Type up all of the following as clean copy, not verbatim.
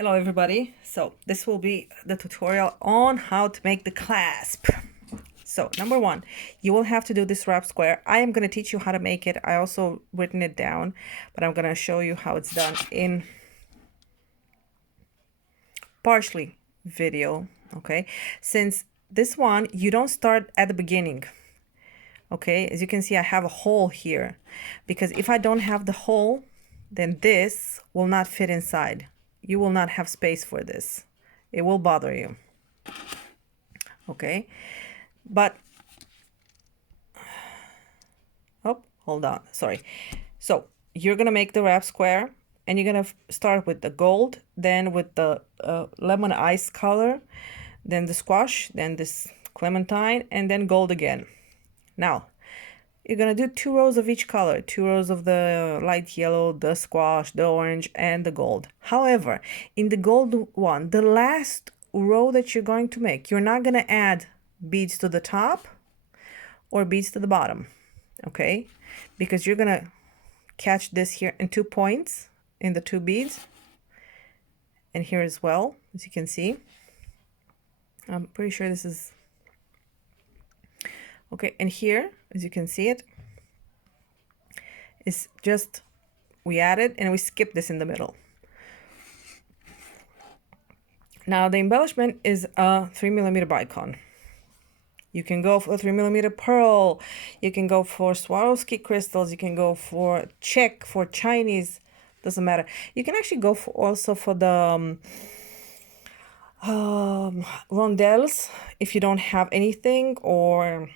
Hello everybody, so this will be the tutorial on how to make the clasp. So number one, you will have to do this wrap square. I am going to teach you how to make it. I also written it down, but I'm going to show you how it's done in partially video. Okay, since this one you don't start at the beginning. Okay, as you can see I have a hole here, because if I don't have the hole, then this will not fit inside. You will not have space for this. It will bother you. Okay, but oh, hold on, sorry. So you're gonna make the wrap square, and you're gonna start with the gold, then with the lemon ice color, then the squash, then this clementine, and then gold again. Now you're gonna do 2 rows of each color, 2 rows of the light yellow, the squash, the orange, and the gold. However, in the gold one, the last row that you're going to make, you're not gonna add beads to the top or beads to the bottom, okay? Because you're gonna catch this here in 2 points in the 2 beads, and here as well, as you can see. I'm pretty sure this is okay, and here, as you can see it, is just, we added and we skip this in the middle. Now the embellishment is a 3mm bicon. You can go for 3mm pearl, you can go for Swarovski crystals, you can go for Czech, for Chinese, doesn't matter. You can actually go for also for the rondelles if you don't have anything, or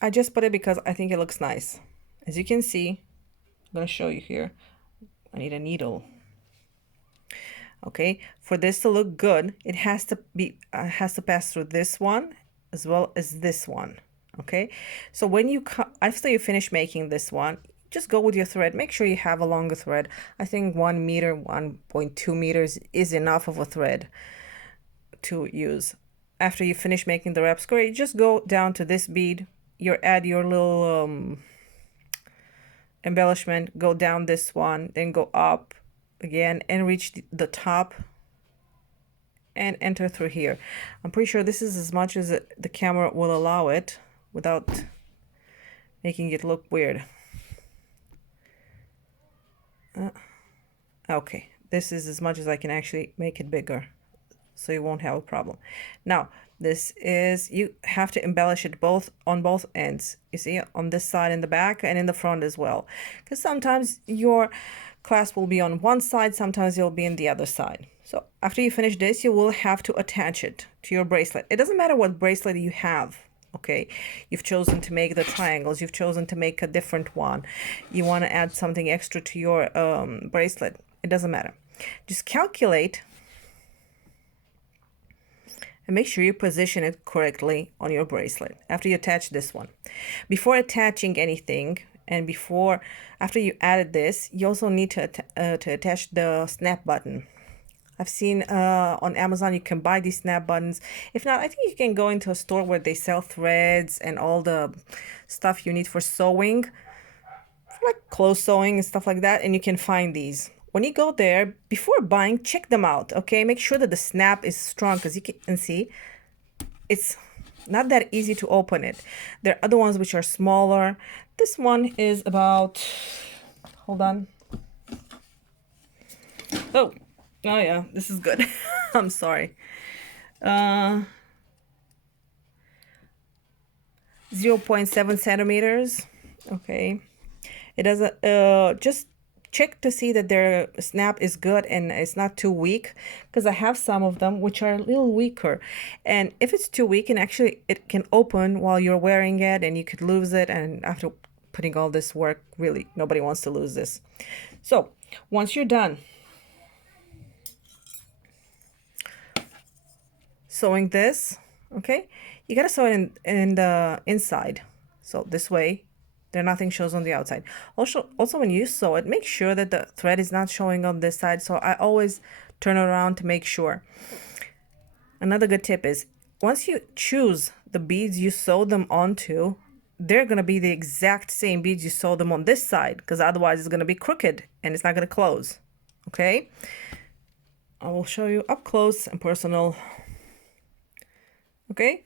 I just put it because I think it looks nice. As you can see, I'm going to show you here. I need a needle. Okay, for this to look good, it has to pass through this one as well as this one. Okay, so when you after you finish making this one, just go with your thread. Make sure you have a longer thread. I think 1 meter, 1.2 meters is enough of a thread to use. After you finish making the wrap square, you just go down to this bead. You add your little embellishment, go down this one, then go up again and reach the top and enter through here. I'm pretty sure this is as much as the camera will allow it without making it look weird. Okay, this is as much as I can actually make it bigger, so you won't have a problem. Now this is, you have to embellish it on both ends. You see, on this side in the back and in the front as well, because sometimes your clasp will be on one side, sometimes it'll be in the other side. So after you finish this, you will have to attach it to your bracelet. It doesn't matter what bracelet you have. Okay, you've chosen to make the triangles, you've chosen to make a different one, you want to add something extra to your bracelet, it doesn't matter. Just calculate and make sure you position it correctly on your bracelet after you attach this one. Before attaching anything, and after you added this, you also need to attach the snap button. I've seen on Amazon you can buy these snap buttons. If not, I think you can go into a store where they sell threads and all the stuff you need for sewing, for like clothes sewing and stuff like that, and you can find these. When you go there, before buying, check them out, okay? Make sure that the snap is strong, because you can see it's not that easy to open it. There are other ones which are smaller. This one is about, hold on. Oh yeah, this is good. I'm sorry. 0.7 centimeters. Okay. It doesn't, just check to see that their snap is good and it's not too weak, because I have some of them which are a little weaker, and if it's too weak, and actually it can open while you're wearing it and you could lose it, and after putting all this work, really nobody wants to lose this. So once you're done sewing this, okay, you gotta sew it in the inside, so this way there nothing shows on the outside. Also when you sew it, make sure that the thread is not showing on this side, so I always turn around to make sure. Another good tip is, once you choose the beads you sew them onto, they're going to be the exact same beads you sew them on this side, because otherwise it's going to be crooked and it's not going to close. Okay, I will show you up close and personal. Okay,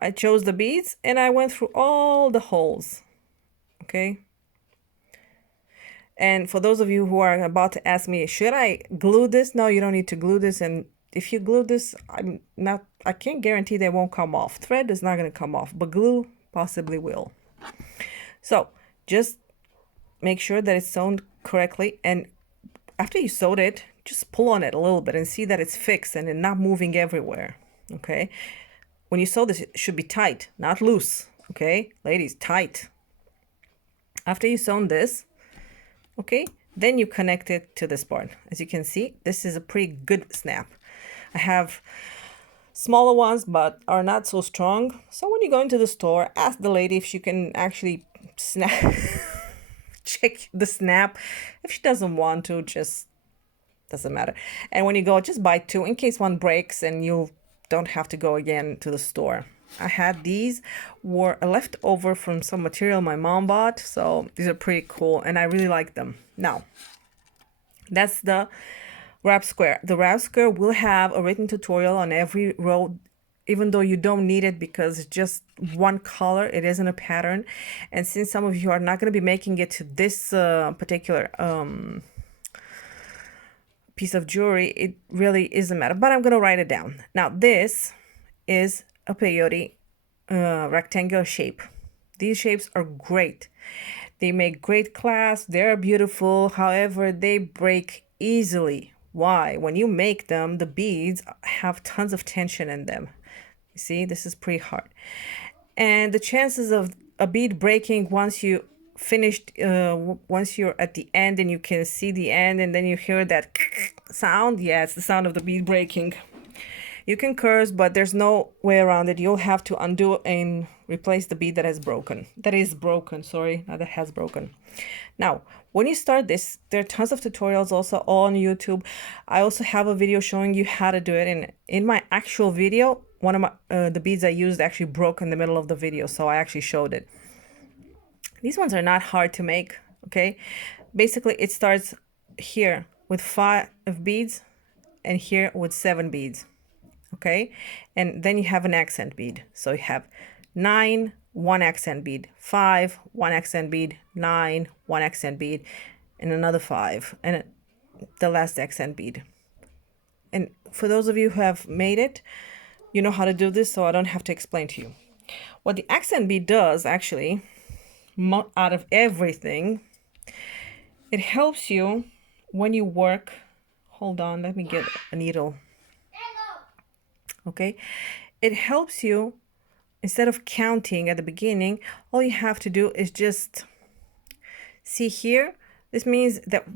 I chose the beads and I went through all the holes. Okay, and for those of you who are about to ask me, should I glue this? No, you don't need to glue this. And if you glue this, I can't guarantee they won't come off. Thread is not going to come off, but glue possibly will. So just make sure that it's sewn correctly. And after you sewed it, just pull on it a little bit and see that it's fixed and not moving everywhere. Okay. When you sew this, it should be tight, not loose. Okay, ladies, tight. After you sewn this, okay, then you connect it to this part. As you can see, this is a pretty good snap. I have smaller ones, but are not so strong. So when you go into the store, ask the lady if she can actually snap, check the snap. If she doesn't want to, just doesn't matter. And when you go, just buy two in case one breaks and you don't have to go again to the store. I had these were left over from some material my mom bought, so these are pretty cool and I really like them. Now, that's the wrap square. The wrap square will have a written tutorial on every row, even though you don't need it because it's just one color, it isn't a pattern. And since some of you are not going to be making it to this particular piece of jewelry, it really isn't matter, but I'm going to write it down. Now, this is a peyote rectangular shape. These shapes are great. They make great clasps. They're beautiful. However, they break easily. Why? When you make them, the beads have tons of tension in them. You see, this is pretty hard. And the chances of a bead breaking once you finished, once you're at the end and you can see the end and then you hear that sound, yeah, it's the sound of the bead breaking. You can curse, but there's no way around it. You'll have to undo and replace the bead that has broken. That is broken, sorry, not that has broken. Now, when you start this, there are tons of tutorials also all on YouTube. I also have a video showing you how to do it. And in my actual video, one of my the beads I used actually broke in the middle of the video, so I actually showed it. These ones are not hard to make, okay? Basically, it starts here with 5 beads and here with 7 beads. Okay, and then you have an accent bead. So you have 9, 1 accent bead, 5, 1 accent bead, 9, 1 accent bead, and another 5, and the last accent bead. And for those of you who have made it, you know how to do this, so I don't have to explain to you. What the accent bead does, actually, out of everything, it helps you when you work. Hold on, let me get a needle. Okay, it helps you, instead of counting at the beginning, all you have to do is just see here. This means that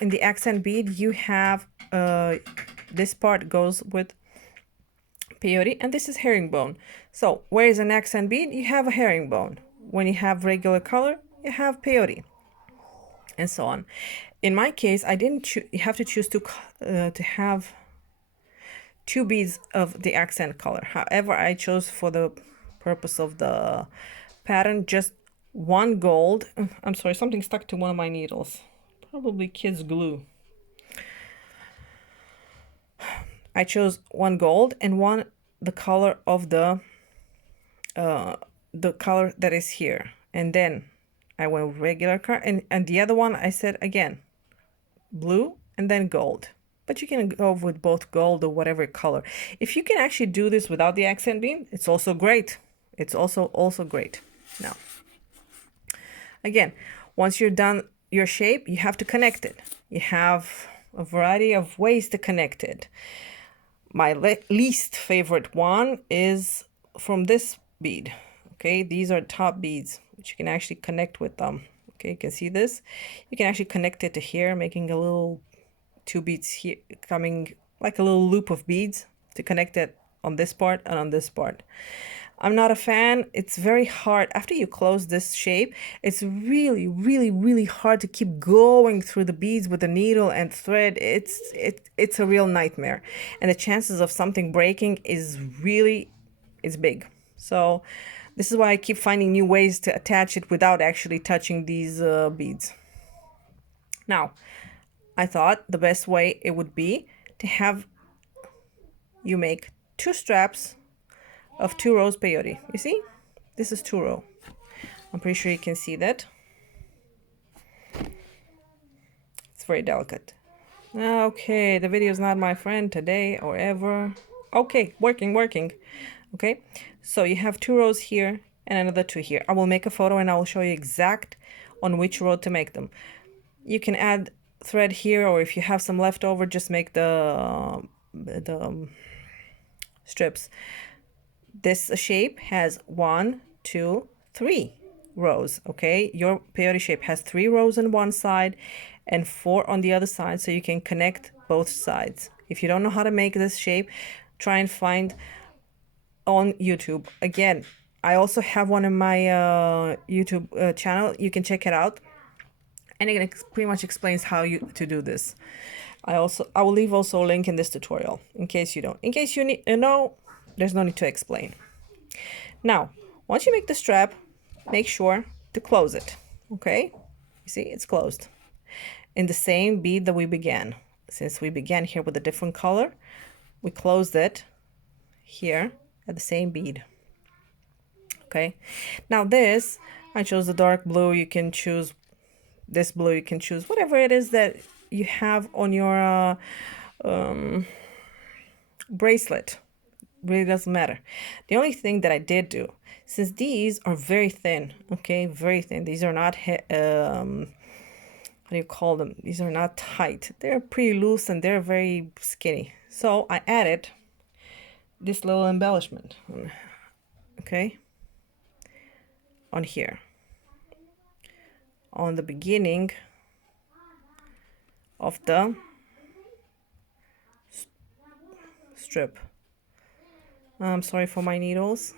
in the accent bead you have this part goes with peyote and this is herringbone. So where is an accent bead? You have a herringbone. When you have regular color, you have peyote, and so on. In my case, I didn't you have to choose to have 2 beads of the accent color. However, I chose for the purpose of the pattern just 1 gold. I'm sorry, something stuck to one of my needles. Probably kids' glue. I chose 1 gold and 1 the color of the color that is here. And then I went with regular color, and the other one I said again blue and then gold. But you can go with both gold or whatever color. If you can actually do this without the accent bead, it's also great. It's also great. Now, again, once you're done your shape, you have to connect it. You have a variety of ways to connect it. My least favorite one is from this bead. Okay, these are top beads, which you can actually connect with them. Okay, you can see this. You can actually connect it to here, making a little 2 beads here, coming like a little loop of beads to connect it on this part and on this part. I'm not a fan. It's very hard. After you close this shape, it's really hard to keep going through the beads with the needle and thread. It's a real nightmare. And the chances of something breaking is big. So this is why I keep finding new ways to attach it without actually touching these beads. Now, I thought the best way it would be to have you make 2 straps of 2 rows peyote. You see? This is 2 row. I'm pretty sure you can see that. It's very delicate. Okay, the video is not my friend today or ever. Okay, working. Okay, so you have 2 rows here and another 2 here. I will make a photo and I will show you exact on which row to make them. You can add thread here, or if you have some left over, just make the strips. This shape has 1, 2, 3 rows. Okay, your peyote shape has 3 rows on one side and 4 on the other side, so you can connect both sides. If you don't know how to make this shape, try and find on YouTube. Again, I also have one in my YouTube channel. You can check it out, and it pretty much explains how to do this. I will leave also a link in this tutorial in case you don't. In case you need know, there's no need to explain. Now, once you make the strap, make sure to close it. Okay, you see it's closed in the same bead that we began. Since we began here with a different color, we closed it here at the same bead. Okay, now this, I chose the dark blue. You can choose this blue, you can choose whatever it is that you have on your bracelet. Really doesn't matter. The only thing that I did do, since these are very thin, okay, very thin, these are not how do you call them, these are not tight, they're pretty loose and they're very skinny, so I added this little embellishment, okay, on here, on the beginning of the strip. I'm sorry for my needles.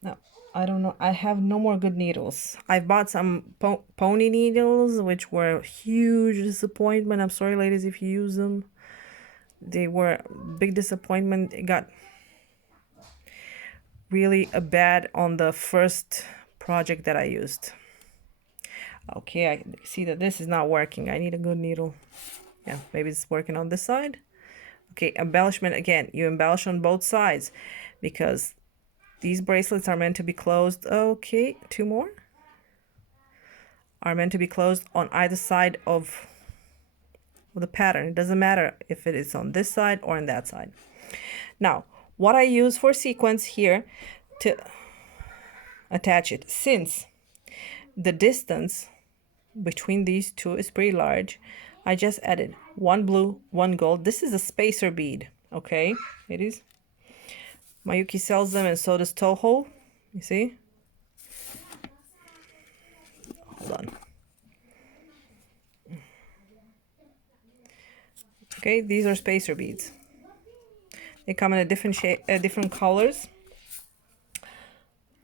No, I don't know. I have no more good needles. I bought some pony needles, which were a huge disappointment. I'm sorry, ladies, if you use them. They were a big disappointment. It got really bad on the first project that I used. Okay, I see that this is not working. I need a good needle. Yeah, maybe it's working on this side. Okay, embellishment again. You embellish on both sides because these bracelets are meant to be closed. Okay, 2 more are meant to be closed on either side of the pattern. It doesn't matter if it is on this side or on that side. Now, what I use for sequence here to attach it, since the distance between these two is pretty large, I just added 1 blue, 1 gold. This is a spacer bead, okay, ladies? Mayuki sells them and so does Toho. You see? Hold on. Okay, these are spacer beads. They come in a different shape, different colors.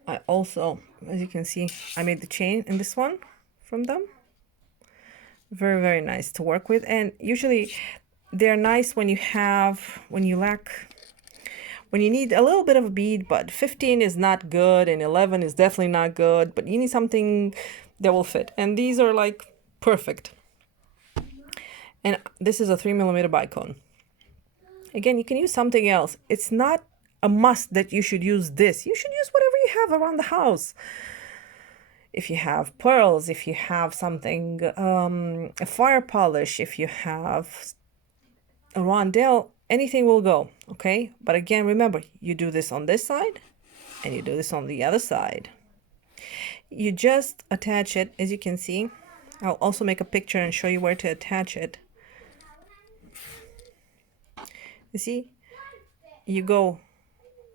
I also, as you can see, I made the chain in this one from them. Very, very nice to work with. And usually they're nice when you need a little bit of a bead, but 15 is not good and 11 is definitely not good, but you need something that will fit. And these are like perfect. And this is a 3mm bicone. Again, you can use something else. It's not a must that you should use this. You should use whatever you have around the house. If you have pearls, if you have something, a fire polish, if you have a rondelle, anything will go, okay? But again, remember, you do this on this side and you do this on the other side. You just attach it, as you can see. I'll also make a picture and show you where to attach it. You see, you go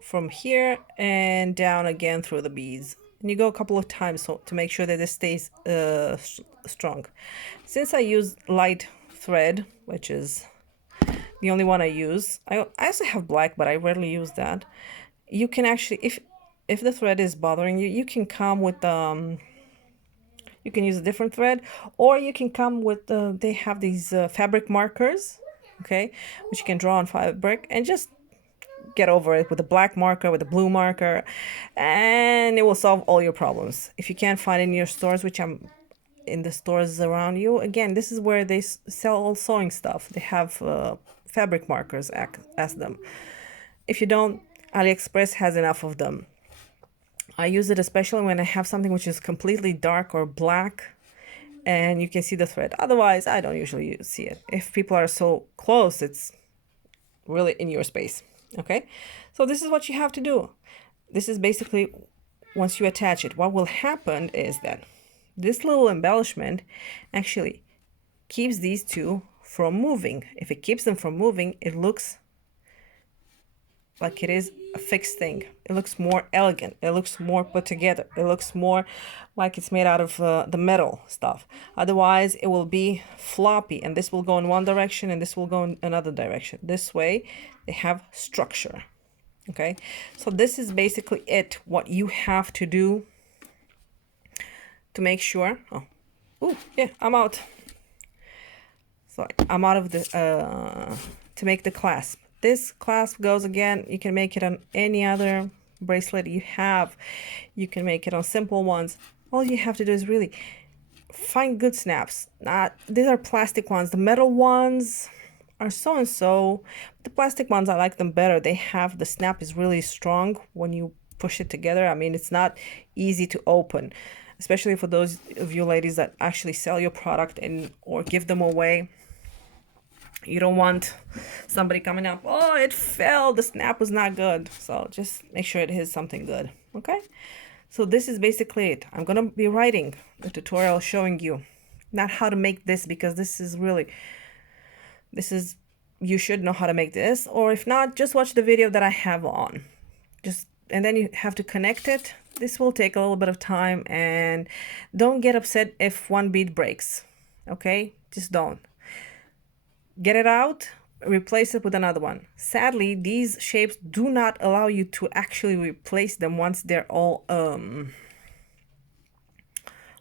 from here and down again through the beads. And you go a couple of times so to make sure that this stays strong. Since I use light thread, which is the only one I use, I also have black, but I rarely use that. You can actually, if the thread is bothering you, you can come with you can use a different thread, or you can come with they have these fabric markers, okay, which you can draw on fabric and just get over it with a black marker, with a blue marker, and it will solve all your problems. If you can't find it in your stores, which in the stores around you. Again, this is where they sell all sewing stuff. They have fabric markers as them. If you don't, AliExpress has enough of them. I use it especially when I have something which is completely dark or black and you can see the thread. Otherwise, I don't usually see it. If people are so close, it's really in your space. Okay, so this is what you have to do. This is basically, once you attach it, what will happen is that this little embellishment actually keeps these two from moving. If it keeps them from moving, it looks like it is a fixed thing. It looks more elegant. It looks more put together. It looks more like it's made out of the metal stuff. Otherwise, it will be floppy, and this will go in one direction and this will go in another direction. This way, they have structure. Okay, so this is basically it, what you have to do to make sure. Oh, yeah, I'm out. Sorry, I'm out of the, to make the clasp. This clasp goes again, you can make it on any other bracelet you have. You can make it on simple ones. All you have to do is really find good snaps. These are plastic ones. The metal ones are so-and-so. The plastic ones, I like them better. They have, the snap is really strong when you push it together. I mean, it's not easy to open, especially for those of you ladies that actually sell your product or give them away. You don't want somebody coming up, oh, it fell, the snap was not good. So just make sure it is something good. Okay, so this is basically it. I'm gonna be writing a tutorial showing you not how to make this, because this is you should know how to make this, or if not, just watch the video that I have on. And then you have to connect it. This will take a little bit of time, and don't get upset if one bead breaks. Okay, just don't. Get it out, replace it with another one. Sadly, these shapes do not allow you to actually replace them once they're all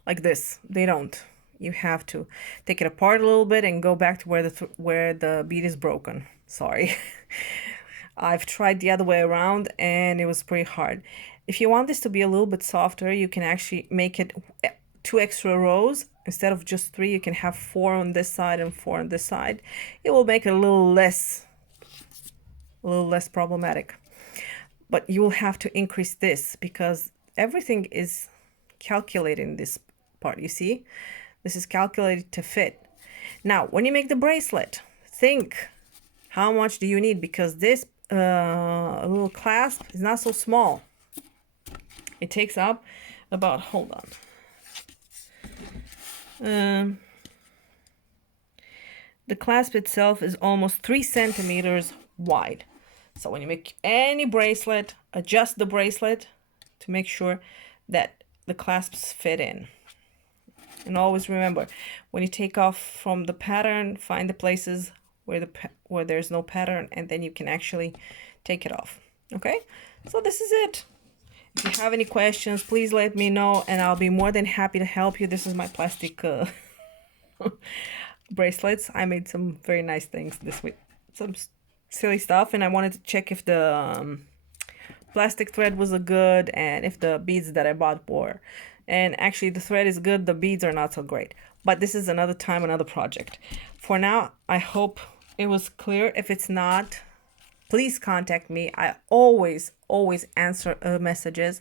like this. They don't. You have to take it apart a little bit and go back to where the bead is broken. Sorry. I've tried the other way around and it was pretty hard. If you want this to be a little bit softer, you can actually make it 2 extra rows. Instead of just 3, you can have 4 on this side and 4 on this side. It will make it a little less problematic. But you will have to increase this because everything is calculated in this part. You see, this is calculated to fit. Now, when you make the bracelet, think how much do you need, because this little clasp is not so small. It takes up about, hold on. The clasp itself is almost 3 centimeters wide. So when you make any bracelet, adjust the bracelet to make sure that the clasps fit in. And always remember, when you take off from the pattern, find the places where there's no pattern, and then you can actually take it off. Okay, so this is it. If you have any questions, please let me know and I'll be more than happy to help you. This is my plastic bracelets. I made some very nice things this week. Some silly stuff, and I wanted to check if the plastic thread was good and if the beads that I bought were. And actually the thread is good, the beads are not so great. But this is another time, another project. For now, I hope it was clear. If it's not, please contact me. I always answer messages.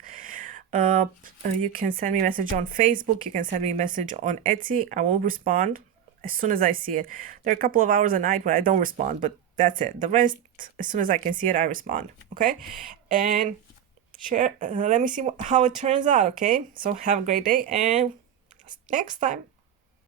You can send me a message on Facebook. You can send me a message on Etsy. I will respond as soon as I see it. There are a couple of hours a night where I don't respond, but that's it. The rest, as soon as I can see it, I respond. Okay? And share. Let me see how it turns out. Okay? So have a great day, and next time.